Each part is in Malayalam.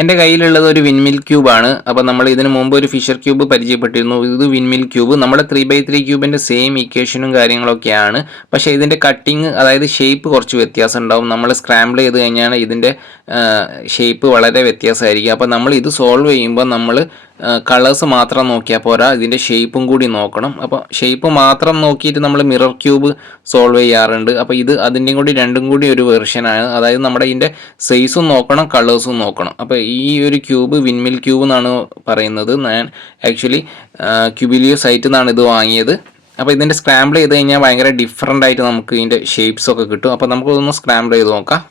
എൻ്റെ കയ്യിലുള്ളത് ഒരു വിൻമിൽ ക്യൂബാണ്. അപ്പോൾ നമ്മൾ ഇതിന് മുമ്പ് ഒരു ഫിഷർ ക്യൂബ് പരിചയപ്പെട്ടിരുന്നു. ഇത് വിൻമിൽ ക്യൂബ് നമ്മുടെ 3x3 ക്യൂബിൻ്റെ സെയിം ഇക്വേഷനും കാര്യങ്ങളൊക്കെയാണ്. പക്ഷേ ഇതിൻ്റെ കട്ടിങ് അതായത് ഷേപ്പ് കുറച്ച് വ്യത്യാസം ഉണ്ടാവും. നമ്മൾ സ്ക്രാമ്പിൾ ചെയ്ത് കഴിഞ്ഞാൽ ഇതിൻ്റെ ഷേപ്പ് വളരെ വ്യത്യാസമായിരിക്കും. അപ്പോൾ നമ്മൾ ഇത് സോൾവ് ചെയ്യുമ്പോൾ നമ്മൾ കളേഴ്സ് മാത്രം നോക്കിയാൽ പോരാ, ഇതിൻ്റെ ഷേപ്പും കൂടി നോക്കണം. അപ്പോൾ ഷേപ്പ് മാത്രം നോക്കിയിട്ട് നമ്മൾ മിറർ ക്യൂബ് സോൾവ് ചെയ്യാറുണ്ട്. അപ്പോൾ ഇത് അതിൻ്റെയും കൂടി രണ്ടും കൂടി ഒരു വെർഷനാണ്. അതായത് നമ്മുടെ ഇതിൻ്റെ സൈസും നോക്കണം, കളേഴ്സും നോക്കണം. അപ്പോൾ ഈ ഒരു ക്യൂബ് വിൻമിൽ ക്യൂബ് എന്നാണ് പറയുന്നത്. ഞാൻ ആക്ച്വലി ക്യൂബിലിയോ സൈറ്റിൽ നിന്നാണ് ഇത് വാങ്ങിയത്. അപ്പോൾ ഇതിൻ്റെ സ്ക്രാമ്പിൾ ചെയ്ത് കഴിഞ്ഞാൽ ഭയങ്കര ഡിഫറൻ്റ് ആയിട്ട് നമുക്ക് ഇതിൻ്റെ ഷേപ്സൊക്കെ കിട്ടും. അപ്പോൾ നമുക്കൊന്ന് സ്ക്രാമ്പിൾ ചെയ്ത് നോക്കാം.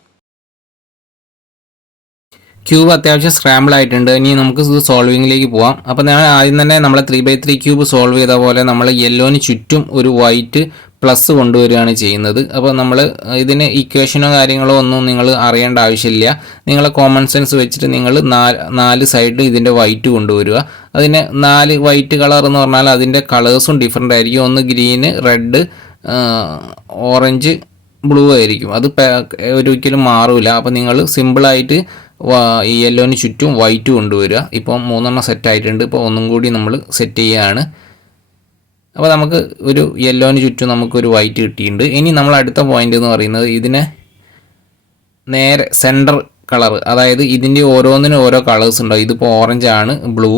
ക്യൂബ് അത്യാവശ്യം സ്ക്രാമ്പിൾ ആയിട്ടുണ്ട്. ഇനി നമുക്ക് ഇത് സോൾവിങ്ങിലേക്ക് പോവാം. അപ്പോൾ ഞാൻ ആദ്യം തന്നെ നമ്മൾ 3x3 ക്യൂബ് സോൾവ് ചെയ്ത പോലെ നമ്മൾ യെല്ലോന് ചുറ്റും ഒരു വൈറ്റ് പ്ലസ് കൊണ്ടുവരികയാണ് ചെയ്യുന്നത്. അപ്പോൾ നമ്മൾ ഇതിന് ഇക്വേഷനോ കാര്യങ്ങളോ ഒന്നും നിങ്ങൾ അറിയേണ്ട ആവശ്യമില്ല. നിങ്ങൾ കോമൺ സെൻസ് വെച്ചിട്ട് നിങ്ങൾ നാല് സൈഡ് ഇതിൻ്റെ വൈറ്റ് കൊണ്ടുവരിക. അതിന് 4 വൈറ്റ് കളർ എന്ന് പറഞ്ഞാൽ അതിൻ്റെ കളേഴ്സും ഡിഫറെൻ്റ് ആയിരിക്കും. ഒന്ന് ഗ്രീന്, റെഡ്, ഓറഞ്ച്, ബ്ലൂ ആയിരിക്കും. അത് ഒരിക്കലും മാറില്ല. അപ്പോൾ നിങ്ങൾ സിമ്പിളായിട്ട് ഈ യെല്ലോന് ചുറ്റും വൈറ്റ് കൊണ്ടുവരിക. ഇപ്പം 3 സെറ്റ് ആയിട്ടുണ്ട്. ഇപ്പോൾ ഒന്നും കൂടി നമ്മൾ സെറ്റ് ചെയ്യുകയാണ്. അപ്പോൾ നമുക്ക് ഒരു യെല്ലോന് ചുറ്റും നമുക്കൊരു വൈറ്റ് കിട്ടിയിട്ടുണ്ട്. ഇനി നമ്മൾ അടുത്ത പോയിന്റ് എന്ന് പറയുന്നത് ഇതിനെ നേരെ സെൻറ്റർ കളർ, അതായത് ഇതിൻ്റെ ഓരോന്നിനും ഓരോ കളേഴ്സ് ഉണ്ടാവും. ഇതിപ്പോൾ ഓറഞ്ച് ആണ്, ബ്ലൂ,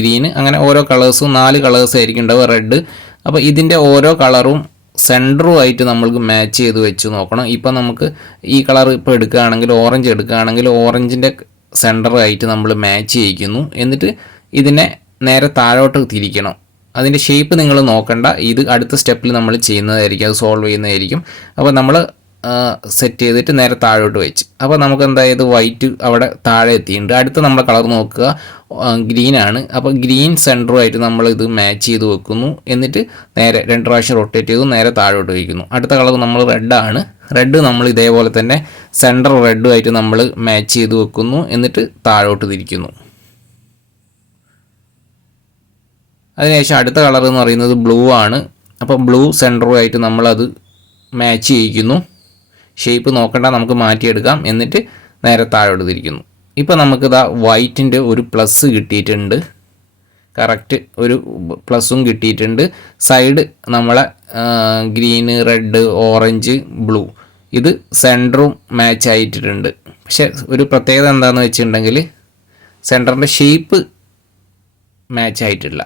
ഗ്രീൻ, അങ്ങനെ ഓരോ കളേഴ്സും 4 കളേഴ്സ് ആയിരിക്കും ഉണ്ടാവുക, റെഡ്. അപ്പോൾ ഇതിൻ്റെ ഓരോ കളറും സെൻറ്ററുമായിട്ട് നമ്മൾക്ക് മാച്ച് ചെയ്ത് വെച്ച് നോക്കണം. ഇപ്പോൾ നമുക്ക് ഈ കളർ ഇപ്പോൾ എടുക്കുകയാണെങ്കിൽ, ഓറഞ്ച് എടുക്കുകയാണെങ്കിൽ ഓറഞ്ചിൻ്റെ സെൻറ്ററായിട്ട് നമ്മൾ മാച്ച് ചെയ്യിക്കുന്നു. എന്നിട്ട് ഇതിനെ നേരെ താഴോട്ട് തിരിക്കണം. അതിൻ്റെ ഷേപ്പ് നിങ്ങൾ നോക്കണ്ട, ഇത് അടുത്ത സ്റ്റെപ്പിൽ നമ്മൾ ചെയ്യുന്നതായിരിക്കും, അത് സോൾവ് ചെയ്യുന്നതായിരിക്കും. അപ്പോൾ നമ്മൾ സെറ്റ് ചെയ്തിട്ട് നേരെ താഴോട്ട് വെച്ച്, അപ്പോൾ നമുക്ക് എന്തായത് വൈറ്റ് അവിടെ താഴെ എത്തിയിട്ടുണ്ട്. അടുത്ത നമ്മൾ കളർ നോക്കുക, ഗ്രീനാണ്. അപ്പോൾ ഗ്രീൻ സെൻറ്ററുമായിട്ട് നമ്മൾ ഇത് മാച്ച് ചെയ്ത് വെക്കുന്നു. എന്നിട്ട് നേരെ 2 പ്രാവശ്യം റൊട്ടേറ്റ് ചെയ്തു നേരെ താഴോട്ട് വയ്ക്കുന്നു. അടുത്ത കളർ നമ്മൾ റെഡാണ്. റെഡ് നമ്മൾ ഇതേപോലെ തന്നെ സെൻറ്റർ റെഡുമായിട്ട് നമ്മൾ മാച്ച് ചെയ്ത് വെക്കുന്നു. എന്നിട്ട് താഴോട്ട് തിരിക്കുന്നു. അതിനുശേഷം അടുത്ത കളർ എന്ന് പറയുന്നത് ബ്ലൂ ആണ്. അപ്പോൾ ബ്ലൂ സെൻറ്ററുമായിട്ട് നമ്മളത് മാച്ച് ചെയ്യിക്കുന്നു. ഷേപ്പ് നോക്കണ്ട, നമുക്ക് മാറ്റിയെടുക്കാം. എന്നിട്ട് നേരെ താഴോട്ട് തിരിക്കുന്നു. ഇപ്പോൾ നമുക്കിതാ വൈറ്റിൻ്റെ ഒരു പ്ലസ് കിട്ടിയിട്ടുണ്ട്. കറക്റ്റ് ഒരു പ്ലസ്സും കിട്ടിയിട്ടുണ്ട്. സൈഡ് നമ്മളെ ഗ്രീന്, റെഡ്, ഓറഞ്ച്, ബ്ലൂ, ഇത് സെൻറ്ററും മാച്ച് ആയിട്ടുണ്ട്. പക്ഷേ ഒരു പ്രത്യേകത എന്താണെന്ന് വെച്ചിട്ടുണ്ടെങ്കിൽ സെൻറ്ററിൻ്റെ ഷേപ്പ് മാച്ച് ആയിട്ടില്ല,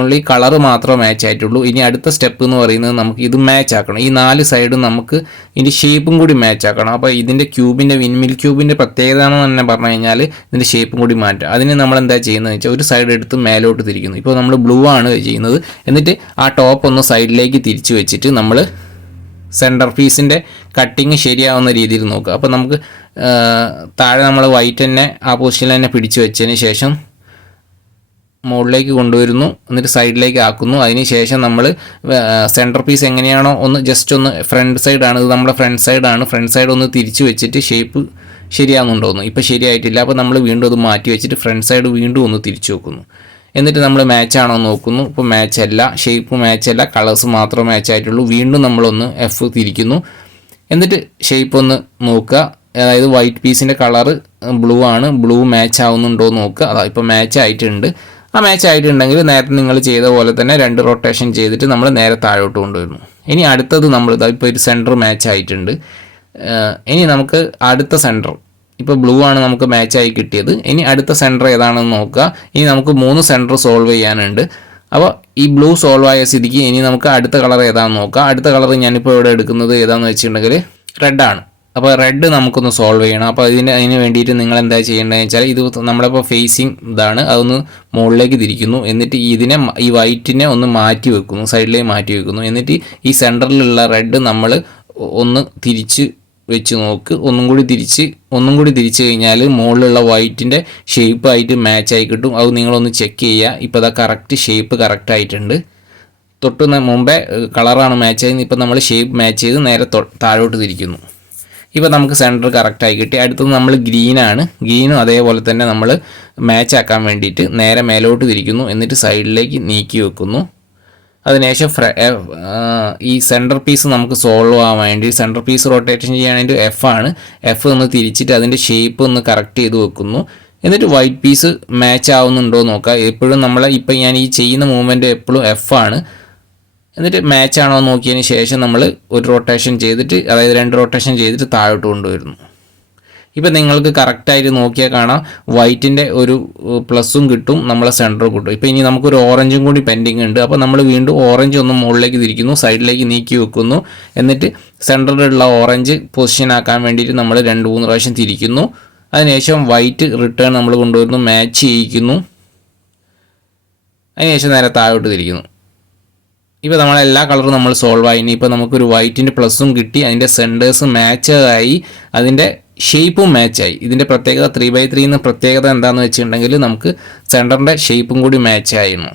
ഓൺലി കളർ മാത്രമേ മാച്ച് ആയിട്ടുള്ളൂ. ഇനി അടുത്ത സ്റ്റെപ്പ് എന്ന് പറയുന്നത് നമുക്ക് ഇത് മാച്ച് ആക്കണം. ഈ 4 സൈഡും നമുക്ക് ഇതിൻ്റെ ഷേപ്പും കൂടി മാച്ച് ആക്കണം. അപ്പോൾ ഇതിൻ്റെ ക്യൂബിൻ്റെ വിൻമിൽ ക്യൂബിൻ്റെ പ്രത്യേകത എന്ന് തന്നെ പറഞ്ഞു കഴിഞ്ഞാൽ ഇതിൻ്റെ ഷേപ്പും കൂടി മാറ്റുക. അതിന് നമ്മൾ എന്താ ചെയ്യുന്നത് വെച്ചാൽ ഒരു സൈഡ് എടുത്ത് മേലോട്ട് തിരിക്കുന്നു. ഇപ്പോൾ നമ്മൾ ബ്ലൂ ആണ് ചെയ്യുന്നത്. എന്നിട്ട് ആ ടോപ്പ് ഒന്ന് സൈഡിലേക്ക് തിരിച്ച് വെച്ചിട്ട് നമ്മൾ സെൻറ്റർ പീസിൻ്റെ കട്ടിങ് ശരിയാവുന്ന രീതിയിൽ നോക്കുക. അപ്പോൾ നമുക്ക് താഴെ നമ്മൾ വൈറ്റ് തന്നെ ആ പൊസിഷനിൽ തന്നെ പിടിച്ച് വെച്ചതിന് ശേഷം മുകളിലേക്ക് കൊണ്ടുവരുന്നു. എന്നിട്ട് സൈഡിലേക്ക് ആക്കുന്നു. അതിന് ശേഷം നമ്മൾ സെൻറ്റർ പീസ് എങ്ങനെയാണോ ഒന്ന് ജസ്റ്റ് ഒന്ന് ഫ്രണ്ട് സൈഡാണ്, ഇത് നമ്മുടെ ഫ്രണ്ട് സൈഡാണ്, ഫ്രണ്ട് സൈഡ് ഒന്ന് തിരിച്ച് വെച്ചിട്ട് ഷേപ്പ് ശരിയാകുന്നുണ്ടോന്ന്. ഇപ്പോൾ ശരിയായിട്ടില്ല. അപ്പോൾ നമ്മൾ വീണ്ടും അത് മാറ്റി വെച്ചിട്ട് ഫ്രണ്ട് സൈഡ് വീണ്ടും ഒന്ന് തിരിച്ച് വെക്കുന്നു. എന്നിട്ട് നമ്മൾ മാച്ച് ആണോ നോക്കുന്നു. ഇപ്പോൾ മാച്ച് അല്ല, ഷേപ്പ് മാച്ച് അല്ല, കളേഴ്സ് മാത്രമേ മാച്ച് ആയിട്ടുള്ളൂ. വീണ്ടും നമ്മളൊന്ന് എഫ് തിരിക്കുന്നു. എന്നിട്ട് ഷേപ്പ് ഒന്ന് നോക്കുക. അതായത് വൈറ്റ് പീസിൻ്റെ കളറ് ബ്ലൂ ആണ്, ബ്ലൂ മാച്ച് ആവുന്നുണ്ടോ എന്ന് നോക്കുക. അതാ ഇപ്പോൾ മാച്ച് ആയിട്ടുണ്ട്. ആ മാച്ച് ആയിട്ടുണ്ടെങ്കിൽ നേരത്തെ നിങ്ങൾ ചെയ്ത പോലെ തന്നെ 2 റൊട്ടേഷൻ ചെയ്തിട്ട് നമ്മൾ നേരെ താഴോട്ട് കൊണ്ടുവരുന്നു. ഇനി അടുത്തത് നമ്മൾ ഇപ്പോൾ ഒരു സെൻറ്റർ മാച്ച് ആയിട്ടുണ്ട്. ഇനി നമുക്ക് അടുത്ത സെൻറ്റർ, ഇപ്പോൾ ബ്ലൂ ആണ് നമുക്ക് മാച്ചായി കിട്ടിയത്. ഇനി അടുത്ത സെൻറ്റർ ഏതാണെന്ന് നോക്കുക. ഇനി നമുക്ക് 3 സെൻറ്റർ സോൾവ് ചെയ്യാനുണ്ട്. അപ്പോൾ ഈ ബ്ലൂ സോൾവ് ആയ സ്ഥിതിക്ക് ഇനി നമുക്ക് അടുത്ത കളർ ഏതാണെന്ന് നോക്കുക. അടുത്ത കളർ ഞാനിപ്പോൾ ഇവിടെ എടുക്കുന്നത് ഏതാണെന്ന് വെച്ചിട്ടുണ്ടെങ്കിൽ റെഡാണ്. അപ്പോൾ റെഡ് നമുക്കൊന്ന് സോൾവ് ചെയ്യണം. അപ്പോൾ അതിന് വേണ്ടിയിട്ട് നിങ്ങൾ എന്താ ചെയ്യേണ്ടതെന്ന് വെച്ചാൽ ഇത് നമ്മളിപ്പോൾ ഫേസിങ് ഇതാണ്, അതൊന്ന് മുകളിലേക്ക് തിരിക്കുന്നു. എന്നിട്ട് ഈ വൈറ്റിനെ ഒന്ന് മാറ്റി വെക്കുന്നു, സൈഡിലേക്ക് മാറ്റി വെക്കുന്നു. എന്നിട്ട് ഈ സെൻറ്ററിലുള്ള റെഡ് നമ്മൾ ഒന്ന് തിരിച്ച് വെച്ച് നോക്ക്. ഒന്നും കൂടി തിരിച്ച് കഴിഞ്ഞാൽ മുകളിലുള്ള വൈറ്റിൻ്റെ ഷേപ്പായിട്ട് മാച്ചായി കിട്ടും. അത് നിങ്ങളൊന്ന് ചെക്ക് ചെയ്യുക. ഇപ്പോൾ അതാ കറക്റ്റ് ഷേപ്പ് കറക്റ്റ് ആയിട്ടുണ്ട്. തൊട്ട് മുമ്പേ കളറാണ് മാച്ച് ചെയ്യുന്നത്. ഇപ്പോൾ നമ്മൾ ഷേപ്പ് മാച്ച് ചെയ്ത് നേരെ താഴോട്ട് തിരിക്കുന്നു. ഇപ്പോൾ നമുക്ക് സെൻറ്റർ കറക്റ്റായി കിട്ടി. അടുത്തത് നമ്മൾ ഗ്രീനാണ്. ഗ്രീനും അതേപോലെ തന്നെ നമ്മൾ മാച്ച് ആക്കാൻ വേണ്ടിയിട്ട് നേരെ മേലോട്ട് തിരിക്കുന്നു. എന്നിട്ട് സൈഡിലേക്ക് നീക്കി വെക്കുന്നു. അതിനുശേഷം ഈ സെൻറ്റർ പീസ് നമുക്ക് സോൾവ് ആവാൻ വേണ്ടി സെൻറ്റർ പീസ് റൊട്ടേഷൻ ചെയ്യാൻ വേണ്ടി എഫ് ആണ്. എഫ് ഒന്ന് തിരിച്ചിട്ട് അതിൻ്റെ ഷേപ്പ് ഒന്ന് കറക്റ്റ് ചെയ്ത് വെക്കുന്നു. എന്നിട്ട് വൈറ്റ് പീസ് മാച്ച് ആവുന്നുണ്ടോ നോക്കുക. എപ്പോഴും നമ്മൾ ഇപ്പം ഞാൻ ഈ ചെയ്യുന്ന മൂവ്മെൻറ്റ് എപ്പോഴും എഫ് ആണ്. എന്നിട്ട് മാച്ച് ആണോ നോക്കിയതിന് ശേഷം നമ്മൾ ഒരു റൊട്ടേഷൻ ചെയ്തിട്ട്, അതായത് 2 റൊട്ടേഷൻ ചെയ്തിട്ട് താഴോട്ട് കൊണ്ടുവരുന്നു. ഇപ്പം നിങ്ങൾക്ക് കറക്റ്റായിട്ട് നോക്കിയാൽ കാണാം വൈറ്റിൻ്റെ ഒരു പ്ലസ്സും കിട്ടും, നമ്മളെ സെൻറ്റർ കിട്ടും. ഇപ്പോൾ ഇനി നമുക്കൊരു ഓറഞ്ചും കൂടി പെൻഡിങ് ഉണ്ട്. അപ്പോൾ നമ്മൾ വീണ്ടും ഓറഞ്ച് ഒന്ന് മുകളിലേക്ക് തിരിക്കുന്നു, സൈഡിലേക്ക് നീക്കി വെക്കുന്നു. എന്നിട്ട് സെൻറ്ററിലുള്ള ഓറഞ്ച് പൊസിഷൻ ആക്കാൻ വേണ്ടിയിട്ട് നമ്മൾ 2-3 പ്രാവശ്യം തിരിക്കുന്നു. അതിനുശേഷം വൈറ്റ് റിട്ടേൺ നമ്മൾ കൊണ്ടുവരുന്നു, മാച്ച് ചെയ്യിക്കുന്നു. അതിനുശേഷം നേരെ താഴോട്ട് തിരിക്കുന്നു. ഇപ്പോൾ നമ്മളെല്ലാ കളറും നമ്മൾ സോൾവ് ആയി. ഇനിയിപ്പോൾ നമുക്കൊരു വൈറ്റിൻ്റെ പ്ലസ്സും കിട്ടി, അതിൻ്റെ സെൻറ്റേഴ്സ് മാച്ച് ആയി, അതിൻ്റെ ഷേപ്പും മാച്ചായി. ഇതിൻ്റെ പ്രത്യേകത 3x3 എന്ന് പ്രത്യേകത എന്താണെന്ന് വെച്ചിട്ടുണ്ടെങ്കിൽ നമുക്ക് സെൻറ്ററിൻ്റെ ഷേപ്പും കൂടി മാച്ചായിരുന്നു.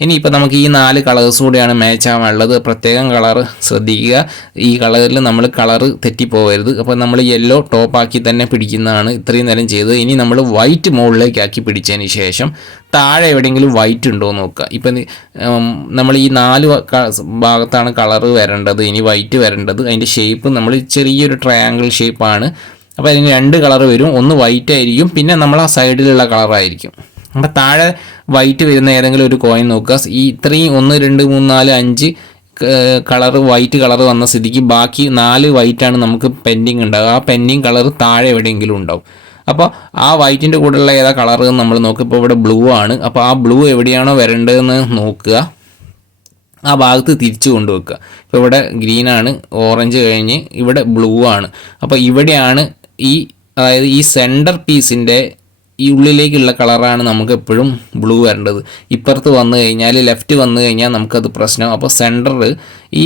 ഇനിയിപ്പോൾ നമുക്ക് ഈ 4 കളേഴ്സ് കൂടിയാണ് മാച്ച് ആവാനുള്ളത്. പ്രത്യേകം കളർ ശ്രദ്ധിക്കുക, ഈ കളറിൽ നമ്മൾ കളറ് തെറ്റിപ്പോകരുത്. അപ്പോൾ നമ്മൾ യെല്ലോ ടോപ്പാക്കി തന്നെ പിടിക്കുന്നതാണ് ഇത്രയും നേരം ചെയ്തത്. ഇനി നമ്മൾ വൈറ്റ് മുകളിലേക്കാക്കി പിടിച്ചതിന് ശേഷം താഴെ എവിടെയെങ്കിലും വൈറ്റ് ഉണ്ടോ എന്ന് നോക്കുക. ഇപ്പം നമ്മൾ ഈ 4 ഭാഗത്താണ് കളറ് വരേണ്ടത്, ഇനി വൈറ്റ് വരേണ്ടത്. അതിൻ്റെ ഷേപ്പ് നമ്മൾ ചെറിയൊരു ട്രയാങ്കിൾ ഷേപ്പാണ്. അപ്പോൾ അതിന് 2 കളർ വരും, ഒന്ന് വൈറ്റ് ആയിരിക്കും, പിന്നെ നമ്മൾ ആ സൈഡിലുള്ള കളറായിരിക്കും. അപ്പോൾ താഴെ വൈറ്റ് വരുന്ന ഏതെങ്കിലും ഒരു കോയിൻ നോക്കുക. ഈ ഇത്രയും 1 2 3 4 5 കളർ വൈറ്റ് കളർ വന്ന സ്ഥിതിക്ക് ബാക്കി 4 വൈറ്റാണ് നമുക്ക് പെൻഡിങ് ഉണ്ടാവുക. ആ പെൻഡിങ് കളർ താഴെ എവിടെയെങ്കിലും ഉണ്ടാവും. അപ്പോൾ ആ വൈറ്റിൻ്റെ കൂടെയുള്ള ഏതാ കളർ എന്ന് നമ്മൾ നോക്കുക. ഇപ്പോൾ ഇവിടെ ബ്ലൂ ആണ്. അപ്പോൾ ആ ബ്ലൂ എവിടെയാണോ വരേണ്ടതെന്ന് നോക്കുക, ആ ഭാഗത്ത് തിരിച്ചു കൊണ്ടുവെക്കുക. ഇപ്പോൾ ഇവിടെ ഗ്രീനാണ്, ഓറഞ്ച് കഴിഞ്ഞ് ഇവിടെ ബ്ലൂ ആണ്. അപ്പോൾ ഇവിടെയാണ് അതായത് ഈ സെൻറ്റർ പീസിൻ്റെ ഈ ഉള്ളിലേക്കുള്ള കളറാണ് നമുക്ക് എപ്പോഴും ബ്ലൂ വരേണ്ടത്. ഇപ്പുറത്ത് വന്നു കഴിഞ്ഞാൽ, ലെഫ്റ്റ് വന്നു കഴിഞ്ഞാൽ നമുക്കത് പ്രശ്നം. അപ്പോൾ സെൻറ്റർ ഈ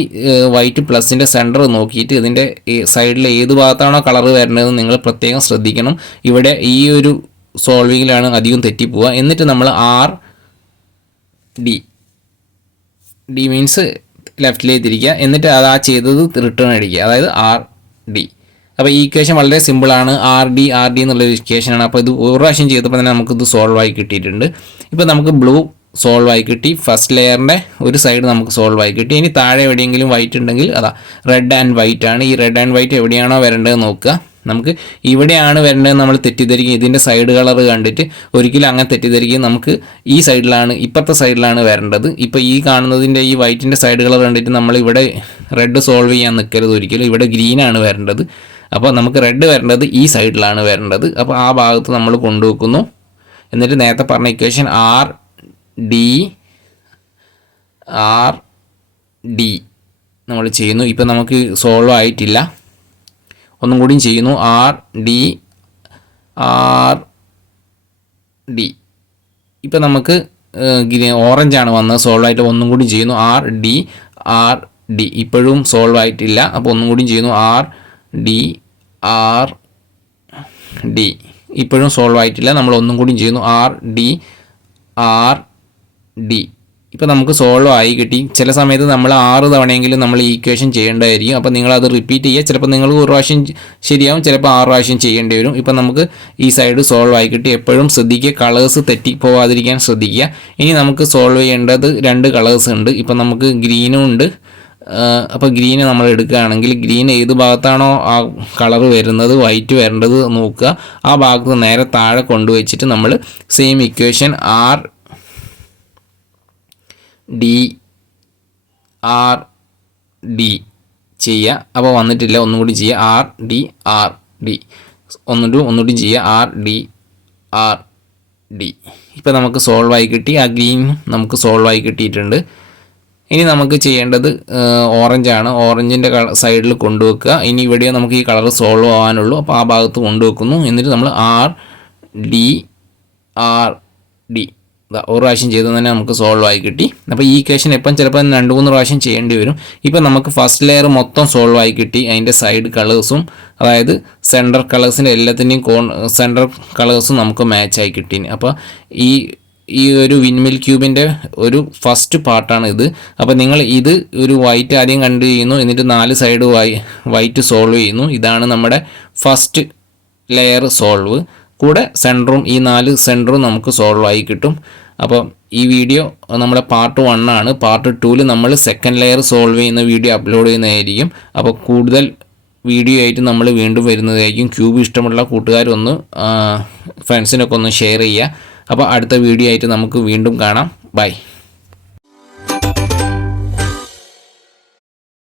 വൈറ്റ് പ്ലസിൻ്റെ സെൻറ്റർ നോക്കിയിട്ട് ഇതിൻ്റെ സൈഡിൽ ഏത് ഭാഗത്താണോ കളർ വരേണ്ടതെന്ന് നിങ്ങൾ പ്രത്യേകം ശ്രദ്ധിക്കണം. ഇവിടെ ഈ ഒരു സോൾവിങ്ങിലാണ് അധികം തെറ്റിപ്പോവുക. എന്നിട്ട് നമ്മൾ ഡി മീൻസ് ലെഫ്റ്റിലേക്ക് തിരിക്കുക. എന്നിട്ട് അത് ആ ചെയ്തത് റിട്ടേൺ അടിക്കുക, അതായത് RD. അപ്പോൾ ഈ ഇക്വേഷൻ വളരെ സിമ്പിളാണ്. RD എന്നുള്ളൊരു ഇക്വേഷനാണ്. അപ്പോൾ ഇത് ഒരു പ്രാവശ്യം ചെയ്തപ്പോൾ തന്നെ നമുക്കിത് സോൾവ് ആയി കിട്ടിയിട്ടുണ്ട്. ഇപ്പോൾ നമുക്ക് ബ്ലൂ സോൾവ് ആയി കിട്ടി, ഫസ്റ്റ് ലെയറിൻ്റെ ഒരു സൈഡ് നമുക്ക് സോൾവ് ആയി കിട്ടി. ഇനി താഴെ എവിടെയെങ്കിലും വൈറ്റ് ഉണ്ടെങ്കിൽ അതാ റെഡ് ആൻഡ് വൈറ്റ് ആണ്. ഈ റെഡ് ആൻഡ് വൈറ്റ് എവിടെയാണോ വരേണ്ടത് നോക്കുക. നമുക്ക് ഇവിടെയാണ് വരേണ്ടത് നമ്മൾ തെറ്റിദ്ധരിക്കും. ഇതിൻ്റെ സൈഡ് കളർ കണ്ടിട്ട് ഒരിക്കലും അങ്ങനെ തെറ്റിദ്ധരിക്കും. നമുക്ക് ഈ സൈഡിലാണ്, ഇപ്പുറത്തെ സൈഡിലാണ് വരേണ്ടത്. ഇപ്പോൾ ഈ കാണുന്നതിൻ്റെ ഈ വൈറ്റിൻ്റെ സൈഡ് കളർ കണ്ടിട്ട് നമ്മൾ ഇവിടെ റെഡ് സോൾവ് ചെയ്യാൻ നിൽക്കരുത് ഒരിക്കലും. ഇവിടെ ഗ്രീനാണ് വരേണ്ടത്. അപ്പോൾ നമുക്ക് റെഡ് വരേണ്ടത് ഈ സൈഡിലാണ് വരേണ്ടത്. അപ്പോൾ ആ ഭാഗത്ത് നമ്മൾ കൊണ്ടുവെക്കുന്നു. എന്നിട്ട് നേരത്തെ പറഞ്ഞ ഇക്വേഷൻ RD നമ്മൾ ചെയ്യുന്നു. ഇപ്പോൾ നമുക്ക് സോൾവ് ആയിട്ടില്ല, ഒന്നും കൂടിയും ചെയ്യുന്നു. RD ഇപ്പോൾ നമുക്ക് ഓറഞ്ചാണ് വന്നത്, സോൾവ് ആയിട്ട് ഒന്നും കൂടി ചെയ്യുന്നു. RD ഇപ്പോഴും സോൾവ് ആയിട്ടില്ല. അപ്പോൾ ഒന്നും കൂടി ചെയ്യുന്നു. RD ഇപ്പോഴും സോൾവ് ആയിട്ടില്ല. നമ്മൾ ഒന്നും കൂടി ചെയ്യുന്നു. RD ഇപ്പോൾ നമുക്ക് സോൾവ് ആയി കിട്ടി. ചില സമയത്ത് നമ്മൾ 6 തവണയെങ്കിലും നമ്മൾ ഈ ഇക്വേഷൻ ചെയ്യേണ്ടതായിരിക്കും. അപ്പോൾ നിങ്ങളത് റിപ്പീറ്റ് ചെയ്യുക. ചിലപ്പോൾ നിങ്ങൾ ഒരു പ്രാവശ്യം ശരിയാവും, ചിലപ്പോൾ 6 പ്രാവശ്യം ചെയ്യേണ്ടി വരും. ഇപ്പോൾ നമുക്ക് ഈ സൈഡ് സോൾവ് ആയി കിട്ടി. എപ്പോഴും ശ്രദ്ധിക്കുക, കളേഴ്സ് തെറ്റിപ്പോവാതിരിക്കാൻ ശ്രദ്ധിക്കുക. ഇനി നമുക്ക് സോൾവ് ചെയ്യേണ്ടത് 2 കളേഴ്സ് ഉണ്ട്. ഇപ്പോൾ നമുക്ക് ഗ്രീനും ഉണ്ട്. അപ്പോൾ ഗ്രീന് നമ്മൾ എടുക്കുകയാണെങ്കിൽ ഗ്രീൻ ഏത് ഭാഗത്താണോ ആ കളർ വരുന്നത്, വൈറ്റ് വരേണ്ടത് നോക്കുക. ആ ഭാഗത്ത് നേരെ താഴെ കൊണ്ടുവച്ചിട്ട് നമ്മൾ സെയിം ഇക്വേഷൻ RD ചെയ്യുക. അപ്പോൾ വന്നിട്ടില്ല, ഒന്നുകൂടി ചെയ്യുക. RD ഒന്നുകൂടി ചെയ്യുക. RD ഇപ്പോൾ നമുക്ക് സോൾവ് ആയി കിട്ടി. ആ ഗ്രീൻ നമുക്ക് സോൾവ് ആയി കിട്ടിയിട്ടുണ്ട്. ഇനി നമുക്ക് ചെയ്യേണ്ടത് ഓറഞ്ചാണ്. ഓറഞ്ചിൻ്റെ സൈഡിൽ കൊണ്ടുവെക്കുക. ഇനി ഇവിടെ നമുക്ക് ഈ കളർ സോൾവ് ആവാനുള്ളൂ. അപ്പോൾ ആ ഭാഗത്ത് കൊണ്ടുവെക്കുന്നു. എന്നിട്ട് നമ്മൾ RD ഒരു പ്രാവശ്യം ചെയ്ത് തന്നെ നമുക്ക് സോൾവ് ആയി കിട്ടി. അപ്പോൾ ഈ ഇക്വേഷൻ ചിലപ്പോൾ 2-3 പ്രാവശ്യം ചെയ്യേണ്ടി വരും. ഇപ്പോൾ നമുക്ക് ഫസ്റ്റ് ലെയർ മൊത്തം സോൾവ് ആയി കിട്ടി. അതിൻ്റെ സൈഡ് കളേഴ്സും, അതായത് സെൻറ്റർ കളേഴ്സിൻ്റെ എല്ലാത്തിൻ്റെയും സെൻറ്റർ കളേഴ്സും നമുക്ക് മാച്ചായി കിട്ടി. അപ്പോൾ ഈ ഒരു വിൻമിൽ ക്യൂബിൻ്റെ ഒരു ഫസ്റ്റ് പാർട്ടാണ് ഇത്. അപ്പോൾ നിങ്ങൾ ഇത് ഒരു വൈറ്റ് ആദ്യം കണ്ടു ചെയ്യുന്നു, എന്നിട്ട് 4 സൈഡ് വൈറ്റ് സോൾവ് ചെയ്യുന്നു. ഇതാണ് നമ്മുടെ ഫസ്റ്റ് ലെയർ സോൾവ്. കൂടെ സെൻറ്ററും, ഈ 4 സെൻറ്ററും നമുക്ക് സോൾവ് ആയി കിട്ടും. അപ്പോൾ ഈ വീഡിയോ നമ്മുടെ പാർട്ട് 1 ആണ്. പാർട്ട് 2 നമ്മൾ സെക്കൻഡ് ലെയർ സോൾവ് ചെയ്യുന്ന വീഡിയോ അപ്ലോഡ് ചെയ്യുന്നതായിരിക്കും. അപ്പോൾ കൂടുതൽ വീഡിയോ ആയിട്ട് നമ്മൾ വീണ്ടും വരുന്നതായിരിക്കും. ക്യൂബ് ഇഷ്ടമുള്ള കൂട്ടുകാരൊന്ന് ഫ്രണ്ട്സിനൊക്കെ ഒന്ന് ഷെയർ ചെയ്യുക. അപ്പോൾ അടുത്ത വീഡിയോ ആയിട്ട് നമുക്ക് വീണ്ടും കാണാം. ബൈ.